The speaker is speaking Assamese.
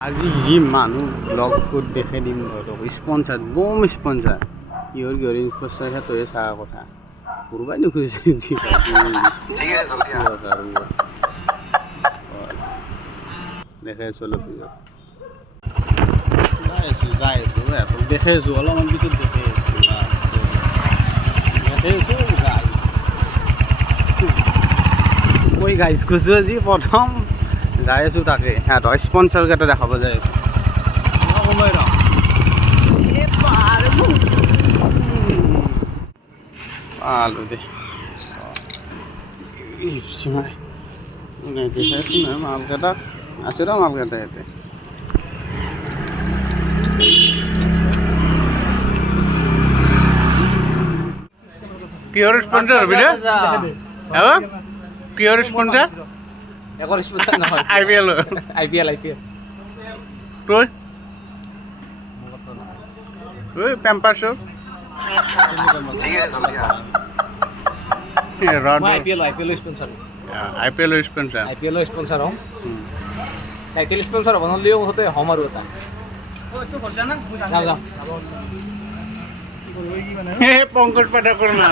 আজি যি মানুহ ব্লগ ফুড দেখাই দিম ধৰক স্পনচাৰ বম স্পনচাৰ কিহৰ স্পনচাৰ সেইটোৱে চাহ কথা কৰবাই নুখুজিছে যি দেখাই আছোঁ অলপ যাই আছোঁ এহঁতক দেখাই আছোঁ অলপমান পিছত দেখাই আছোঁ মই গাইজ কৈছোঁ আজি প্ৰথম যাই আছোঁ তাকে সিহঁতৰ স্পনচাৰকেইটা দেখাব যাই আছোঁ সময় ৰ পালোঁ দে দেখাইছোঁ নহয় মালকেইটা আছে ৰ মালকেইটা ইয়াতে কিহৰ স্পনচাৰ হবি দে কিহৰ স্পনচাৰ একর স্পন্সর না হয় IPL আইপিএল তুই তুই Pampers IPL sponsor IPL sponsor IPL sponsor হম আইপিএল স্পন্সর বনলিও হতে হমারু এটা যাও পঙ্কজ পাঠকের না